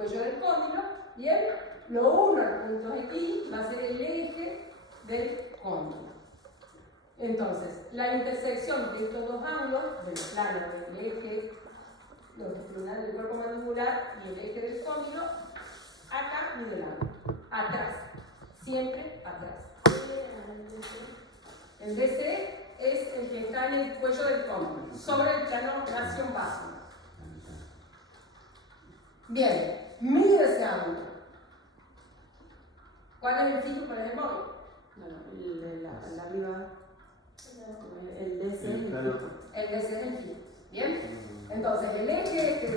cuello del cóndilo, ¿bien? Lo uno al punto X va a ser el eje del cóndilo. Entonces, la intersección de estos dos ángulos, del plano del eje longitudinal del cuerpo mandibular y el eje del cóndilo, acá mide el ángulo. Atrás. Siempre atrás. El DC es el que está en el cuello del cóndilo, sobre el plano nación básico. Bien, mide ese ángulo. ¿Cuál es el fijo? ¿Cuál es el móvil? El de arriba. El DC. El DC es el fijo. ¿Bien? Entonces, el eje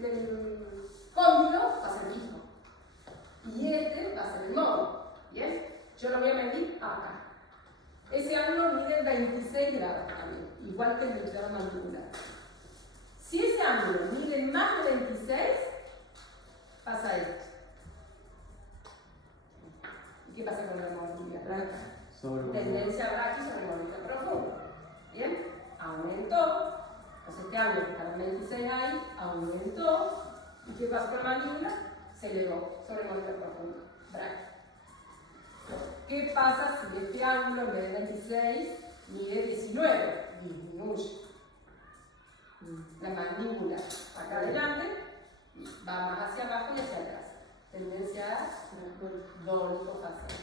del cóndilo va a ser fijo. Y este va a ser el móvil. ¿Bien? Yo lo voy a medir acá. Ese ángulo mide 26 grados también, igual que el del plano mandibular. Si ese ángulo mide más de 26, pasa esto. ¿Y qué pasa con la movilidad? Tendencia braquio sobre movilidad profunda. ¿Bien? Aumentó. Entonces este ángulo que está en 26 ahí, aumentó. ¿Y qué pasa con la mandíbula? Se elevó sobre movilidad profunda. Braquio. ¿Qué pasa si este ángulo en vez de 26 mide 19? Disminuye. La mandíbula acá adelante va más hacia abajo y hacia atrás. Tendencia a dónico facial.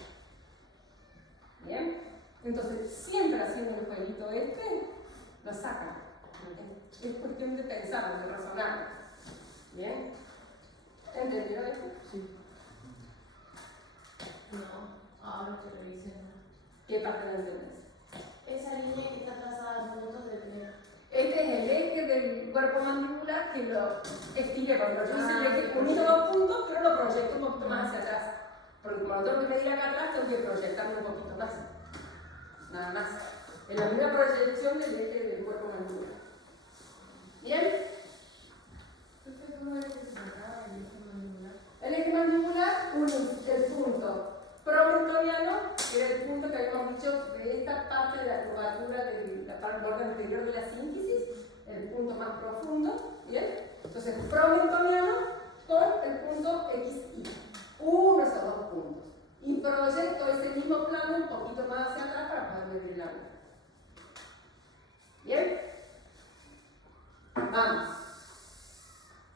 ¿Bien? Entonces, siempre haciendo el jueguito este, lo sacan. Es cuestión de pensarlo, de razonarlo. ¿Bien? ¿Entendieron esto? Sí. No. Ahora que revisen. ¿Qué parte no entendés? Esa línea que está trazada en puntos de primero. Este es el eje del cuerpo mandibular que lo estiré, porque yo hice el eje unido a dos puntos, pero lo proyecto un poquito más hacia atrás. Porque como lo tengo que medir acá atrás, tengo que proyectarlo un poquito más. Nada más. En la misma proyección del eje del cuerpo mandibular. ¿Bien? Entonces, ¿cómo era que se sacaba el eje mandibular? El eje mandibular une el punto promontoriano, que era el punto que habíamos dicho de esta parte de la curvatura del borde anterior de la síntesis, el punto más profundo, ¿bien? Entonces, promontoriano con el punto XY. Uno de esos dos puntos. Y proyecto ese mismo plano un poquito más hacia atrás para poder medir el ángulo. ¿Bien? Vamos.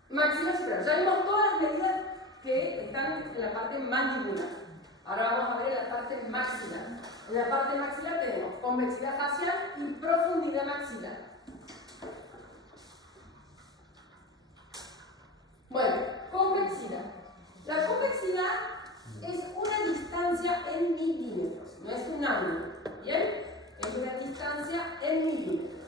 Maxila superior. Ya vimos todas las medidas que están en la parte mandibular. Ahora vamos a ver la parte maxilar. En la parte maxilar tenemos convexidad facial y profundidad maxilar. Bueno, convexidad. La convexidad es una distancia en milímetros, no es un ángulo. ¿Bien? Es una distancia en milímetros.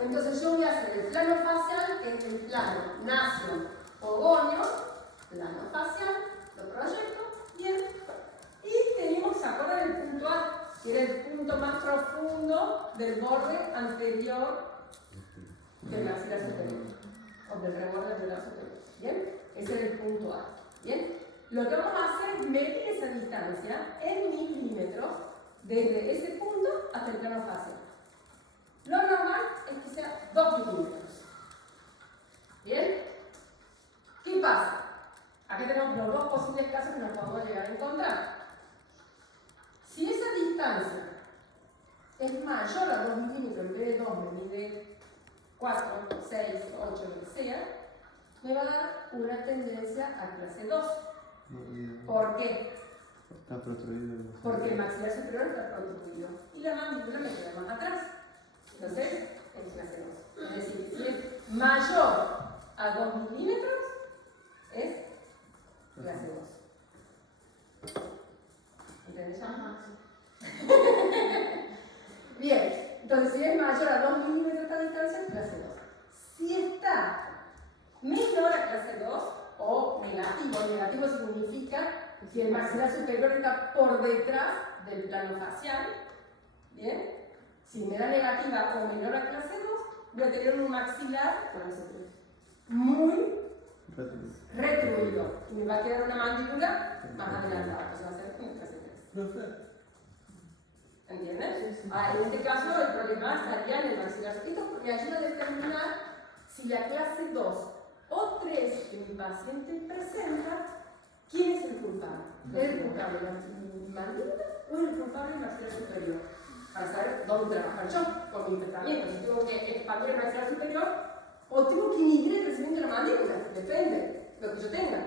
Entonces yo voy a hacer el plano facial, que es el plano nacio-ogonio, plano facial, lo proyecto, bien. Y tenemos, ¿se acuerdan del punto A? Que era el punto más profundo del borde anterior del maxilar superior, o del reborde del maxilar superior. ¿Bien? Ese era el punto A. ¿Bien? Lo que vamos a hacer es medir esa distancia en milímetros desde ese punto hasta el plano facial. Lo normal es que sea 2 milímetros. ¿Bien? ¿Qué pasa? Acá tenemos los dos posibles casos que nos podemos llegar a encontrar. Si esa distancia es mayor a 2 milímetros, en vez de 2 me mide 4, 6, 8, lo que sea, me va a dar una tendencia a clase 2. ¿Por qué? Está protruido. Porque el maxilar superior está protruido y la mandíbula me queda más atrás. Entonces, es clase 2. Es decir, si es mayor a 2 milímetros, es clase 2. ¿Entendés? Bien, entonces si es mayor a 2 milímetros esta distancia, es clase 2. Si está menor a clase 2 o negativo significa si el maxilar superior está por detrás del plano facial, ¿bien? Si me da negativa o menor a clase 2, voy a tener un maxilar muy retruido y me va a quedar una mandíbula más adelantada, que va a ser una clase 3. ¿Entiendes? En este caso el problema estaría en el maxilar. Esto me ayuda a determinar si la clase 2 o 3 que mi paciente presenta, ¿quién es el culpable? ¿Es el culpable la mandíbula o es el culpable el maxilar superior? Para saber dónde trabajar yo con mi tratamiento. Si tengo que expandir el maxilar superior o tengo que inhibir el crecimiento de la mandíbula, depende de lo que yo tenga.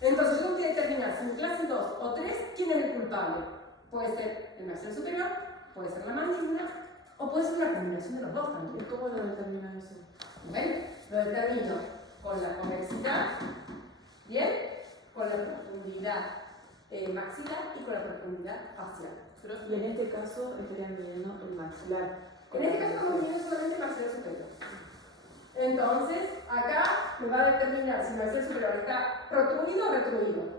Entonces yo tengo que determinar si en clase 2 o 3 quién es el culpable. Puede ser el maxilar superior, puede ser la mandíbula o puede ser una combinación de los dos ¿Y también. cómo lo determinas eso? ¿Ven? Lo determino con la convexidad, ¿bien? Con la profundidad maxilar y con la profundidad facial. Y en este caso estarían midiendo el maxilar. En este caso estamos midiendo solamente el maxilar superior. Entonces, acá me va a determinar si el maxilar superior está protruido o retruido.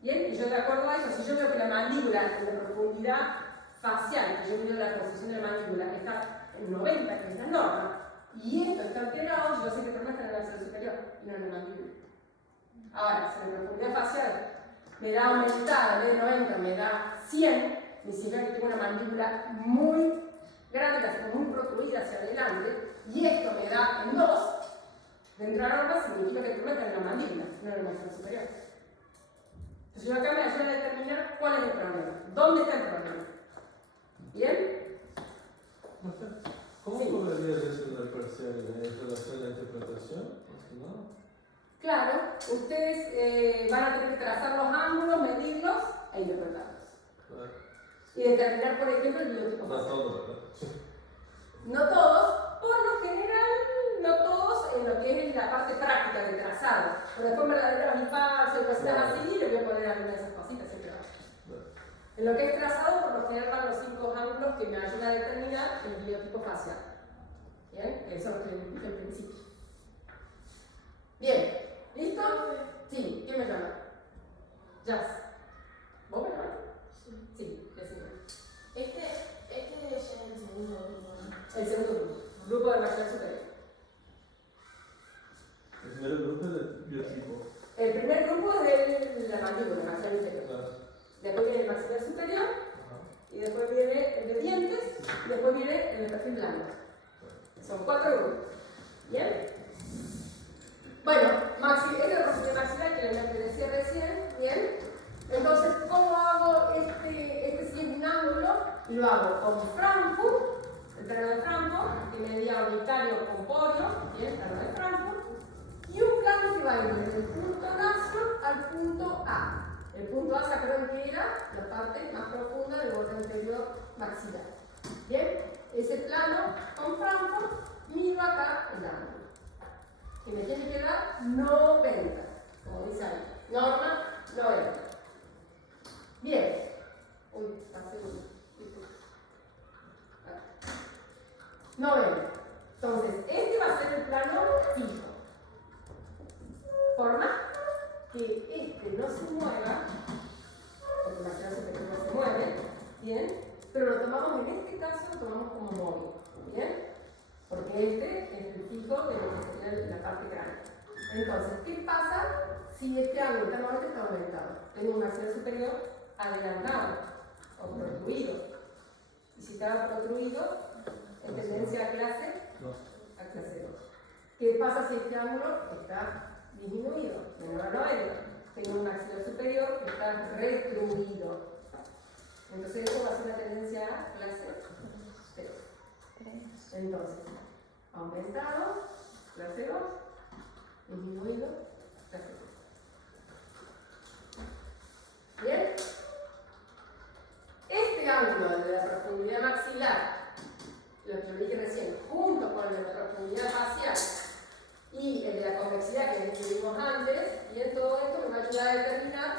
Bien, y yo de acuerdo a eso, si yo veo que la mandíbula en la profundidad facial, que yo mido la posición de la mandíbula, está en 90, que es la norma, y esto está alterado, yo sé que el problema está en el maxilar superior y no en la mandíbula. Ahora, si la profundidad facial me da aumentada, en vez de 90 me da 100, me significa que tengo una mandíbula muy grande, así como muy protruida hacia adelante, y esto me da en 2, dentro de la norma significa que el problema está en la mandíbula, no en el maxilar superior. Entonces yo acá me ayuda a determinar cuál es el problema, dónde está el problema. ¿Bien? ¿Cómo Sí. podría resolver parcial en relación a la interpretación? Más que nada. Claro, ustedes van a tener que trazar los ángulos, medirlos e interpretarlos. Claro. Y determinar, por ejemplo, el biotipo No facial. todo, ¿verdad? No todos, por lo general, no todos en lo que es la parte práctica del trazado. Pero después me la de las falsas y cositas así, y le voy a poner alguna de esas cositas siempre va. Claro. En lo que es trazado, por lo general van los 5 ángulos que me ayudan a determinar el biotipo facial. ¿Bien? Eso es lo que les dije al principio. Bien, ¿listo? Sí, ¿quién me llama? Jazz. ¿Vos me llamas? Sí, decime. Este ya es el segundo grupo, ¿no? El segundo grupo de maxilar superior. El primer grupo es el biotipo. El primer grupo es de la mandíbula, maxilar inferior. Claro. Después viene el maxilar superior, Ajá. y después viene el de dientes, y después viene el de perfil blando. Son 4 grupos. ¿Bien? Bueno, este es el profil maxilar que les decía recién. ¿Bien? Entonces, ¿cómo hago este si es un ángulo? Lo hago con Frankfurt, el plano de Frankfurt, que medía unitario con podio, ¿bien? El plano de Frankfurt, y un plano que va a ir desde el punto nación al punto A. El punto A se acuerdan que era la parte más profunda del borde anterior maxilar. Bien, ese plano con Frankfurt, mido acá el ángulo, que me tiene que dar 90, como dice ahí. Norma 90. Bien. Uy, pasé uno. 90. Entonces, este va a ser el plano fijo. Por más que este no se mueva, porque la clase superior no se mueve, ¿bien? Pero lo tomamos en este caso, lo tomamos como móvil, ¿bien? Porque este es el fijo de lo que sería la parte grande. Entonces, ¿qué pasa si este ángulo está aumentado? Tengo un maxilar superior adelantado o protruido. Y si estaba protruido, en tendencia a clase 2. ¿Qué pasa si este ángulo está disminuido? Menor a 90. Tengo un maxilar superior que está retruido. Entonces eso va a ser una tendencia a clase 3. Entonces, aumentado, clase 2, disminuido, clase 3. ¿Bien? Este ángulo de la profundidad maxilar, lo que yo dije recién, junto con el de la profundidad facial y el de la convexidad que vimos antes, y en todo esto me va a ayudar a determinar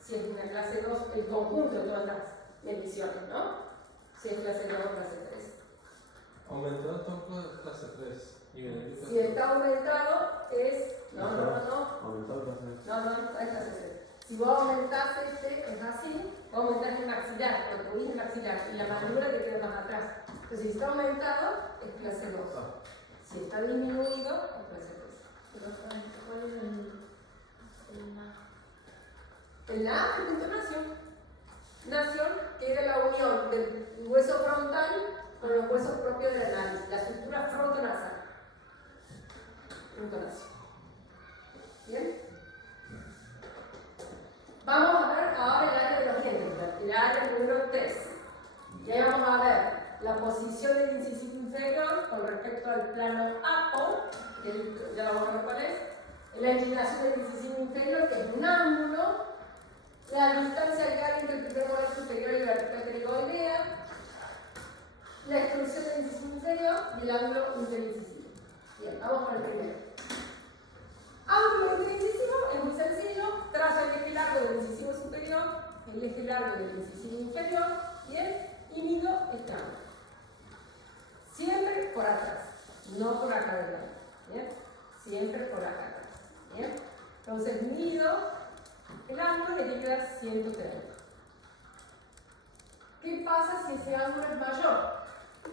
si es una clase 2, el conjunto de todas las mediciones, ¿no? Si es clase 2 o clase 3. Aumentado entonces clase 3. Y benéfica. Si está aumentado es. No, Aumentado es clase 3. Si vos aumentás este, es así, vos aumentás el maxilar, protruís el maxilar y la mandíbula te queda más atrás. Entonces, si está aumentado, es clase 2. Si está disminuido, es clase 3. ¿Cuál es el más? El A es punto nación. Nación, que era la unión del hueso frontal con los huesos propios de la nariz, la estructura frontonasal. Punto nación. Vamos a ver ahora el área de los dientes, el área número 3. Y ahí vamos a ver la posición del incisivo inferior con respecto al plano apo, que ya vamos a ver cuál es, la inclinación del incisivo inferior, que es un ángulo, la distancia legal entre el primer molar superior y la vertical pterigoidea, la extrusión del incisivo inferior y el ángulo interincisivo. Bien, vamos con el primero. Ángulo interincisivo es muy sencillo, trazo el eje largo del incisivo superior, el eje largo del incisivo inferior, bien, y mido este ángulo. Siempre por atrás, no por acá adelante, bien, siempre por acá atrás, bien. Entonces mido el ángulo y le queda 130. ¿Qué pasa si ese ángulo es mayor?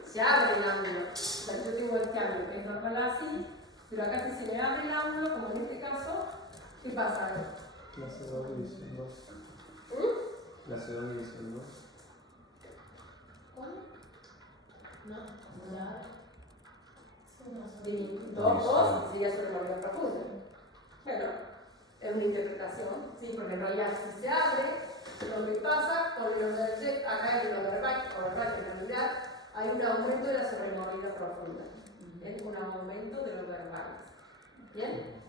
Se abre el ángulo. Yo tengo este ángulo que es normal así, pero acá si se me abre el ángulo, como en este caso, ¿qué pasa? Clase 2 división 2. Clase 2 división 2. ¿Cuál? No, ya. Dos sería sobre mordida profunda. Bueno, es una interpretación, sí, porque en realidad si se abre, lo que pasa con el overjet, acá en el overbite, en realidad hay un aumento de la sobremordida profunda. ¿Bien? Un aumento del overbite. ¿Bien?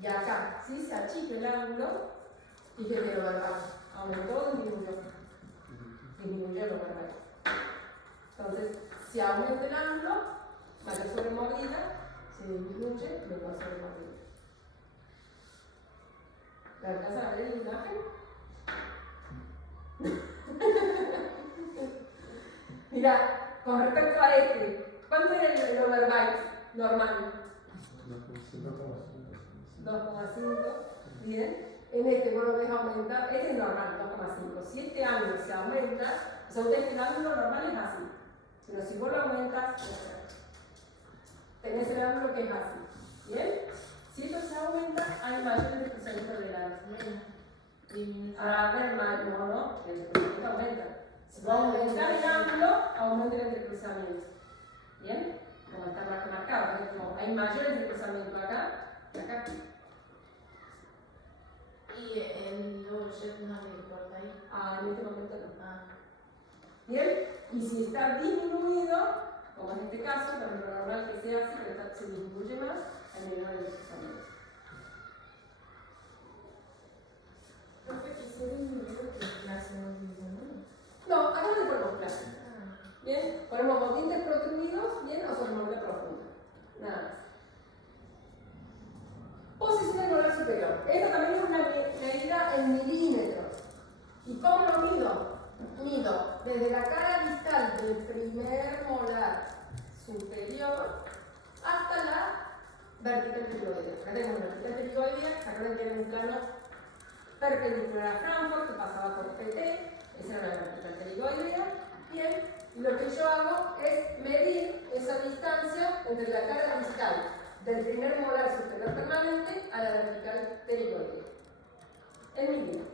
Y acá, si se achica el ángulo, fíjense que el overbite aumentó o disminuyó. Disminuyó el overbite. Entonces, si aumenta el ángulo, mayor sobremordida, se disminuye menor sobremordida. ¿La alcanzan a ver en la imagen? Mira, con respecto a este, ¿cuánto es el overbite normal? 2,5. Bien. En este vos lo ves aumentar, este es normal, 2,5. Si este ángulo se aumenta, o sea, el ángulo normal es así. Pero si vos lo aumentas, tenés el ángulo que es así. ¿Bien? Si esto se aumenta, hay mayor desplazamiento del ángulo. A ver, no, el desplazamiento aumenta. Si vos aumentar el ángulo, aumenta el entrecruzamiento. ¿Bien? Como está marcado, por ejemplo, hay mayor entrecruzamiento acá que acá. Y el overjet no me importa ahí. En este momento no. Bien, y si está disminuido, como en este caso, por ejemplo, normal que sea así, pero se disminuye más, hay menor desplazamiento. Profe, quisiera individuo que clase no división. No, acá no le ponemos clase. Bien, ponemos los dientes protruidos, bien, o sobremordida profunda. Nada más. Posición del molar superior. Esta también es una medida en milímetros. ¿Y cómo lo mido? Mido desde la cara distal del primer molar superior hasta la vertical pterigoidea. Acá tenemos la vertical pterigoidea, ¿se acuerdan que era un plano perpendicular a Frankfurt que pasaba por PT? Esa era la vertical pterigoidea. Bien, y lo que yo hago es medir esa distancia entre la cara distal del primer molar superior permanente a la vertical pterigoidea. En milímetros.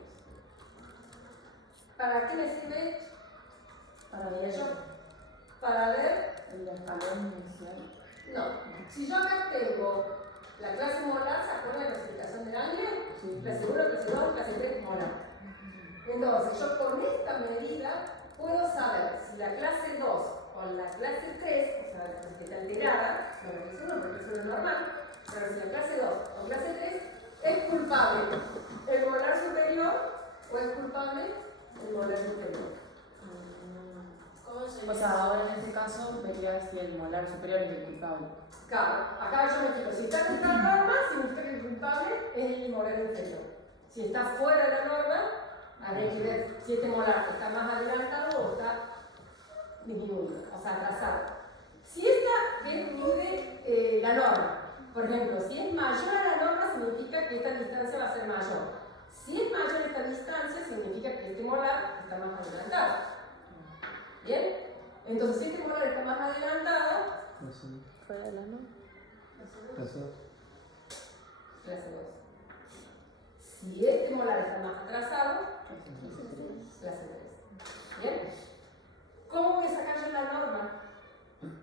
¿Para qué me sirve? Para ver yo. Para ver El escalón inicial. no. Si yo acá tengo la clase molar, ¿se acuerdan de la clasificación del ángulo? Sí. Clase 1, clase 2, clase 3 molar. Entonces, yo con esta medida puedo saber si la clase 2 o la clase 3, o sea, la clase que está alterada, no la clase 1 porque eso es normal, pero si la clase 2 o clase 3 es culpable el molar superior o es culpable el molar inferior. ¿Cómo se O sea, ahora en este caso vería si el molar superior es el culpable. Claro, acá yo me fijo, si está en la norma, significa que el culpable es el molar inferior. Si está fuera de la norma, habría que ver si este molar está más adelantado o está disminuido, o sea, atrasado. Si esta mide la norma, por ejemplo, si es mayor a la norma, significa que esta distancia va a ser mayor. Si es mayor esta distancia, significa que este molar está más adelantado. ¿Bien? Entonces, si este molar está más adelantado, ¿Fuera de la norma? clase 2. Si este molar está más atrasado, clase 3. ¿Bien? ¿Cómo voy a sacar yo la norma?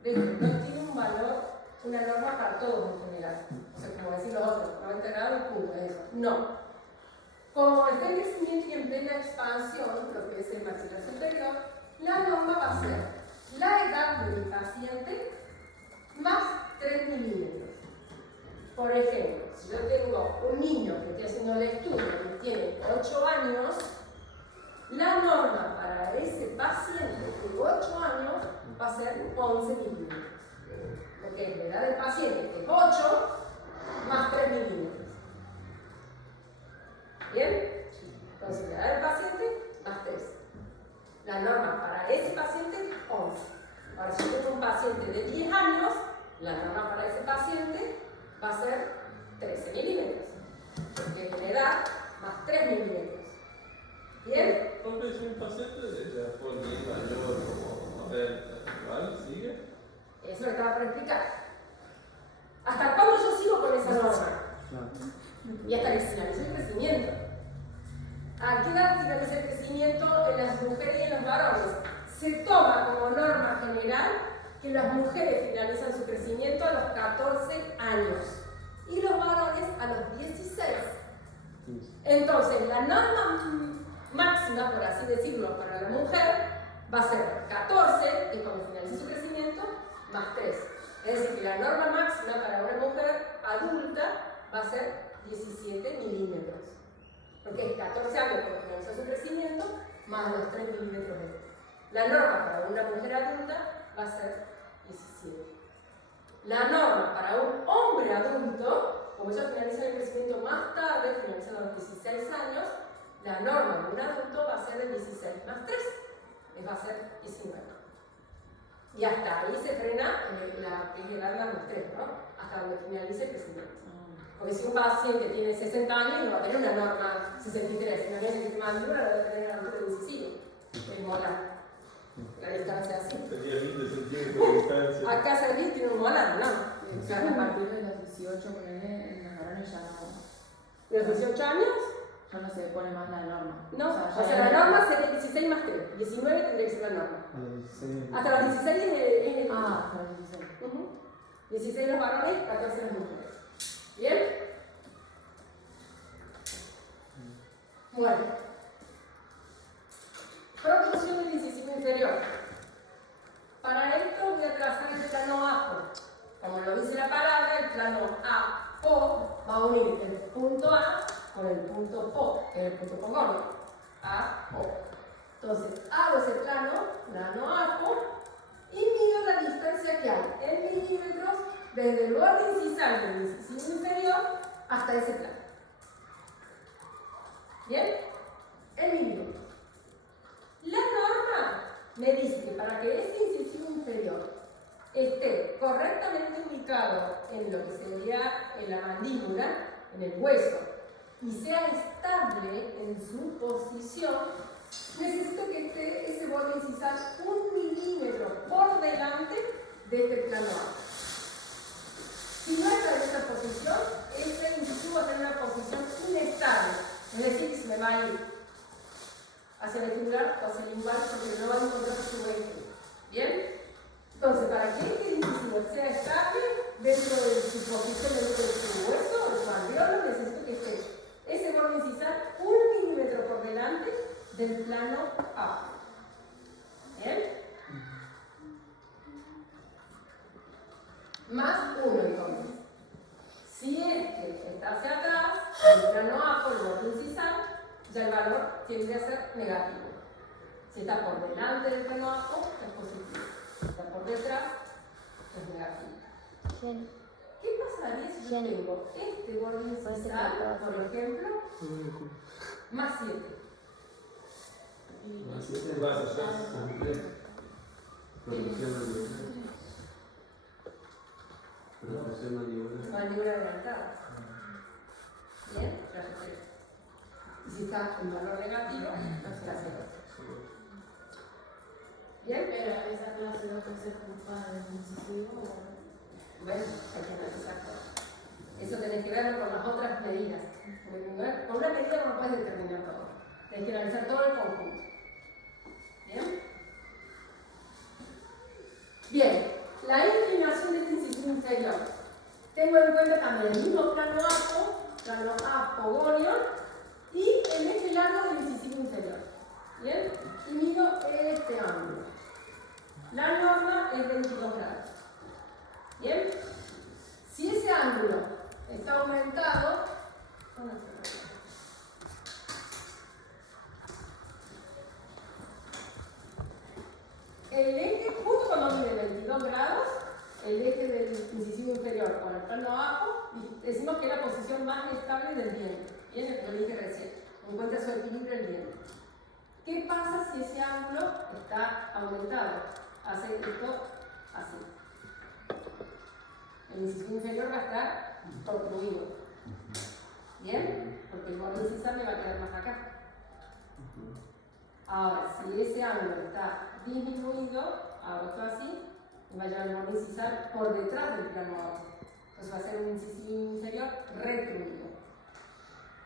De que no tiene un valor, una norma para todos en general. O sea, como decir los otros, 90 grados y punto, eso. No. como está en crecimiento y en plena expansión, lo que es el maxilar superior, la norma va a ser la edad de mi paciente más 3 milímetros. Por ejemplo, si yo tengo un niño que está haciendo el estudio y tiene 8 años, la norma para ese paciente de 8 años va a ser 11 milímetros. Lo que es la edad del paciente, que es 8 más 3 milímetros. ¿Bien? Entonces, la edad del paciente más 3. La norma para ese paciente, 11. Ahora, si yo tengo un paciente de 10 años, la norma para ese paciente va a ser 13 milímetros. Porque es la edad más 3 milímetros. ¿Bien? Entonces, si un paciente ya fue bien mayor, como 90, ¿vale? ¿Sigue? Eso es lo que estaba por explicar. ¿Hasta cuándo yo sigo con esa norma? Y hasta que finalice el crecimiento. ¿A qué edad finaliza el crecimiento en las mujeres y en los varones? Se toma como norma general que las mujeres finalizan su crecimiento a los 14 años y los varones a los 16. Entonces, la norma máxima, por así decirlo, para la mujer va a ser 14, que es cuando finaliza su crecimiento, más 3. Es decir, que la norma máxima para una mujer adulta va a ser 17 milímetros. Porque es 14 años cuando finaliza su crecimiento, más los 3 milímetros de esto. La norma para una mujer adulta va a ser 17. La norma para un hombre adulto, como ya finaliza el crecimiento más tarde, finalizan a los 16 años, la norma de un adulto va a ser de 16 más 3, va a ser 19. Y hasta ahí se frena la que es edad de las 3, ¿no? Hasta donde finalice el crecimiento. Porque si un paciente tiene 60 años, no va a tener una norma 63. Si no tiene sistema mandíbula, la va a tener una altura incisiva. Es molar. La distancia así. Sería 20 centímetros de distancia. Acá Servín tiene un molar, ¿no? O sea, a partir de los 18, ponele, en los varones ya no, ¿De los 18 años? ya no se pone más la norma. No. ya O sea, la norma sería 16 más 3. 19 tendría que ser la norma. Hasta los 16 es el. Ah, hasta los 16. 16 los varones, 14 las mujeres. ¿Bien? Bueno. Protrusión del incisivo inferior. Para esto voy a trazar el plano APO. Como lo dice la palabra, el plano APO va a unir el punto A con el punto O, que es el punto congónico. AO. Entonces, hago ese plano APO, y mido la distancia que hay en milímetros desde el borde incisal del incisivo inferior hasta ese plano. ¿Bien? En milímetros. La norma me dice que para que ese incisivo inferior esté correctamente ubicado en lo que sería en la mandíbula, en el hueso, y sea estable en su posición, necesito que esté ese borde incisal 1 milímetro por delante de este plano A. Si no está en esta posición, este incisivo va a tener una posición inestable, es decir, se me va a ir hacia el vestibular o hacia el lingual porque no van a encontrar su eje. ¿Bien? Entonces, para que este incisivo sea estable dentro de su posición, dentro de su hueso, de su alveolo, necesito que esté ese borde incisal 1 milímetro por delante del plano A. ¿Bien? Más 1 entonces. Si es que está hacia atrás, el plano A por el borde incisal, ya el valor tiende a ser negativo. Si está por delante del plano A, es positivo. Si está por detrás, es negativo. ¿Qué pasaría si yo tengo este borde incisal, por ejemplo, más 7? Más 7 Más 6. Protrusión mandíbular. Protrusión mandíbular. Mandíbula adelantada. Bien, ya se sé. Y si está en valor negativo, no se hace. Bien, Pero esa clase no puede ser culpa del incisivo o. bueno, hay que analizar todo. Eso tenés que verlo con las otras medidas. Porque con una medida no puedes determinar todo. Tenés que analizar todo el conjunto. ¿Bien? Bien, la inclinación de este incisivo inferior. Tengo en cuenta también el mismo plano apogonion y ¿Bien? Y mido este ángulo. La norma es 22 grados. ¿Bien? Si ese ángulo está aumentado, el eje, justo cuando mide 22 grados, el eje del incisivo inferior con el plano abajo, decimos que es la posición más estable del diente. ¿Bien? Lo que dije recién. Encuentra su equilibrio el diente. ¿Qué pasa si ese ángulo está aumentado? Hace esto así. El incisivo inferior va a estar protruido. ¿Bien? Porque el borde incisal me va a quedar más acá. Ahora, si ese ángulo está disminuido, hago esto así, me va a llevar el borde incisal por detrás del plano abajo. Entonces va a ser un incisivo inferior retruido.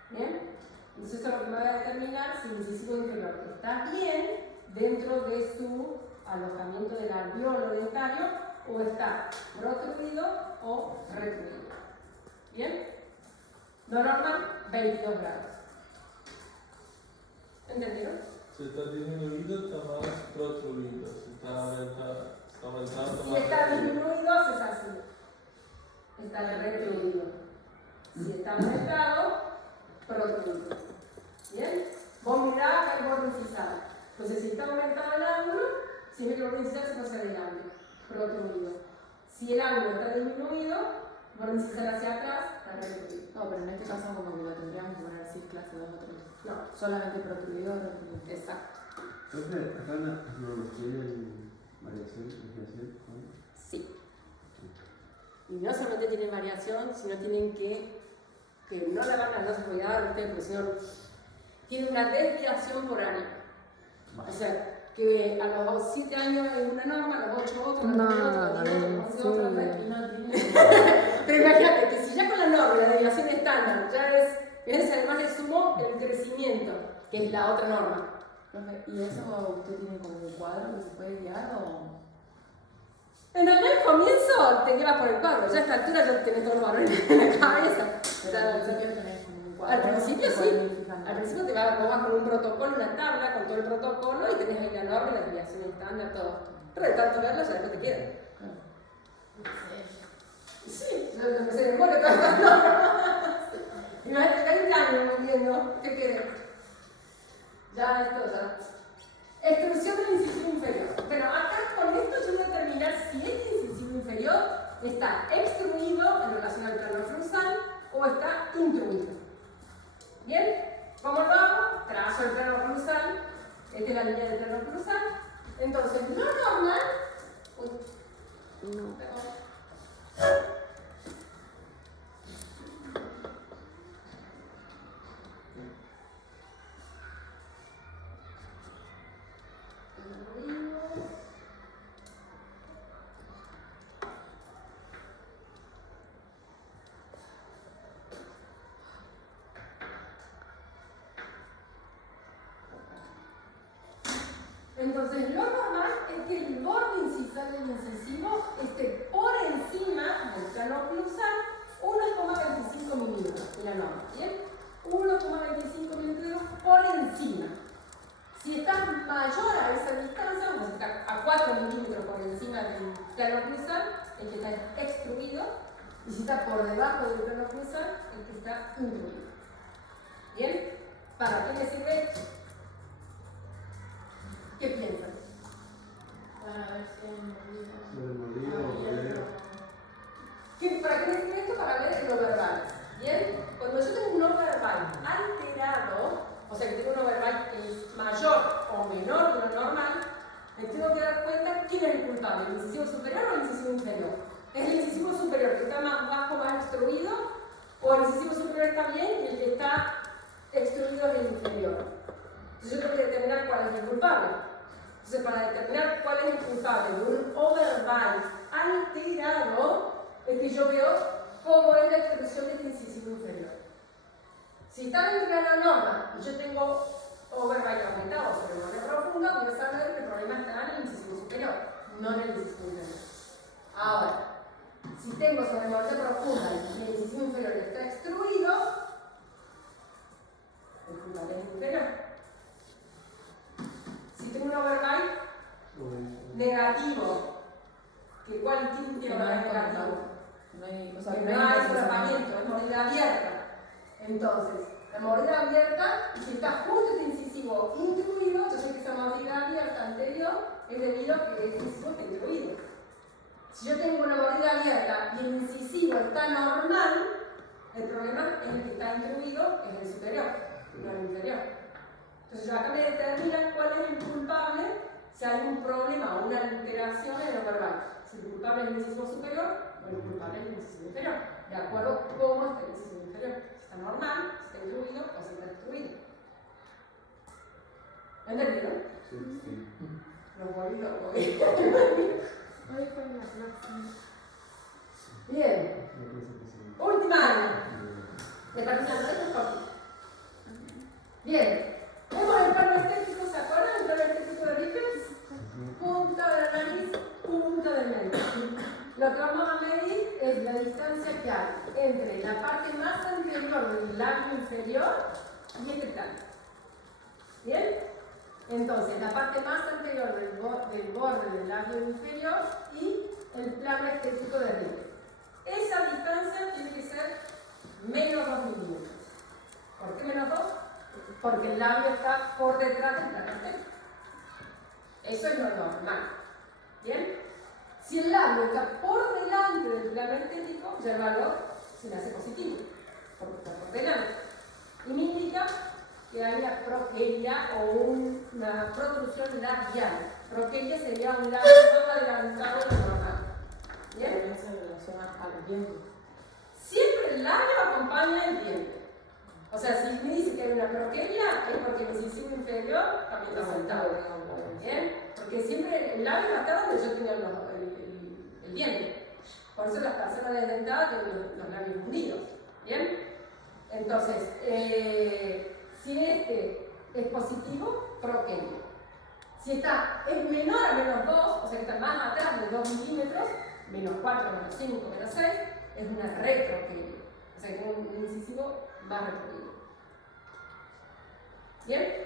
¿Bien? Entonces esto es lo que me va a determinar si el incisivo inferior está bien dentro de su alojamiento del alveolo dentario o está protruido o retruido. ¿Bien? Lo normal, 22 grados. ¿Entendieron? Si está disminuido, está más protruido. Si está aumentado, Si está disminuido, haces así. Está retruido. Si está aumentado, protruido. ¿Bien? Vos mirá acá el borde incisal. Entonces, si está aumentado el ángulo, si ve que el borde incisal se pasa adelante, protruido. Si el ángulo está disminuido, el borde incisal hacia atrás, está retruido. No, pero en este caso como que lo tendríamos que poner así, clase 2 o 3. No, Solamente protruido o retruido. exacto. Entonces, acá en la neurología hay variación, desviación, ¿no? Sí. Y no solamente tienen variación, sino tienen que no la van a no se puede dar ustedes, porque si no, tienen una desviación por año. O sea, que a los 7 años hay una norma, a los 8 otra, a los 9 otra, a los 10 otra, a los 11 otra. Pero imagínate que si ya con la norma, la desviación estándar, ya es, además le sumo el crecimiento, que es la otra norma. Profe, ¿y eso usted tiene como un cuadro que se puede guiar o...? En realidad al comienzo te llevas por el cuadro, ya a esta altura ya tenés todos los valores en la cabeza. Pero al principio tenés como un cuadro. Al principio ¿no? sí, Planificando. al principio vos vas con un protocolo, una tabla con todo el protocolo y tenés ahí la norma, la desviación estándar, todo. Pero de tanto verlo ya después te queda. Sí, yo empecé de memoria todas estas normas. Imagínate 20 años viviendo, ¿qué querés? Ya esto ya. Extrusión del incisivo inferior. Pero acá con esto yo voy a determinar si este incisivo inferior está extruido en relación al plano frontal o está intruido. ¿Bien? ¿Cómo lo hago? Trazo el plano cruzal. Esta es la línea del plano cruzal. Entonces, lo normal. Entonces, lo normal es que el borde incisal del incisivo esté por encima del plano oclusal 1,25 milímetros de la norma, ¿bien? 1,25 milímetros por encima. Si está mayor a esa distancia, vamos a estar a 4 milímetros por encima del plano oclusal, el que está extruido, y si está por debajo del plano oclusal, el que está intruido. ¿Bien? ¿Para qué me sirve esto? ¿Qué piensan? Para ver si hay Sobre molido o molido. ¿Para qué me sirve esto? Para ver lo verbal. ¿Bien? Cuando yo tengo un no verbal alterado, o sea que tengo un no verbal que es mayor o menor de lo normal, me tengo que dar cuenta quién es el culpable, el incisivo superior o el incisivo inferior. ¿Es el incisivo superior que está más bajo, más extruido? ¿O el incisivo superior está bien y el que está extruido es el inferior? Entonces yo tengo que determinar cuál es el culpable. Entonces, para determinar cuál es el culpable de un overbite alterado, es que yo veo cómo es la extrusión del incisivo inferior. Si está dentro de la norma y yo tengo overbite aumentado sobre memoria profunda, voy a saber que el problema está en el incisivo superior, no en el incisivo inferior. Ahora, si tengo sobre memoria profunda y el incisivo inferior está extruido, el culpable es el inferior. negativo, que cuál tiene Que que no ver hay negativo. contacto. No hay, o sea, Que que no hay deslizamiento. solapamiento, es mordida abierta. Entonces, la mordida abierta, y si está justo este incisivo intruido, yo sé que esa mordida abierta anterior es debido a que el incisivo está intruido. Si yo tengo una mordida abierta y el incisivo está normal, el problema es el que está intruido, es el superior, no el inferior. Entonces yo acá me determina cuál es el culpable si hay un problema o una alteración en lo verbal. Si el culpable es el incisivo superior o el culpable es el incisivo inferior, de acuerdo a cómo está el incisivo inferior. Si está normal, si está intruido o si está destruido. ¿Entendieron? Sí, sí. Los volví locos. Hoy fue la próxima. Bien. Última área. Determinando, esto es cortito. Bien. Vemos el plano estético, ¿se acuerdan? El plano estético de Ricketts. Punta de la nariz, punta del mente. Lo que vamos a medir es la distancia que hay entre la parte más anterior del labio inferior y este plano. ¿Bien? Entonces, la parte más anterior del borde del labio inferior y el plano estético de Ricketts. Esa distancia tiene que ser menos 2 milímetros. ¿Por qué menos 2? Porque el labio está por detrás del plano estético. Eso es lo normal. ¿Bien? Si el labio está por delante del plano estético, ya el valor se le hace positivo, porque está por delante. Y me indica que haya progeria o una protrusión labial. Progeria sería un labio más adelantado de lo normal. ¿Bien? También se relaciona al diente. Siempre el labio acompaña el diente. O sea, si me dice que hay una progeria, es porque el incisivo inferior también está saltado. ¿Bien? Porque siempre el labio va a estar donde yo tenía el diente. Por eso las personas desdentadas tienen los labios hundidos. ¿Bien? Entonces, si este es positivo, progeria. Si es menor a menos 2, o sea que está más atrás de 2 milímetros, menos 4, menos 5, menos 6, es una retrogeria. O sea que es un incisivo más retrogeria. ¿Bien?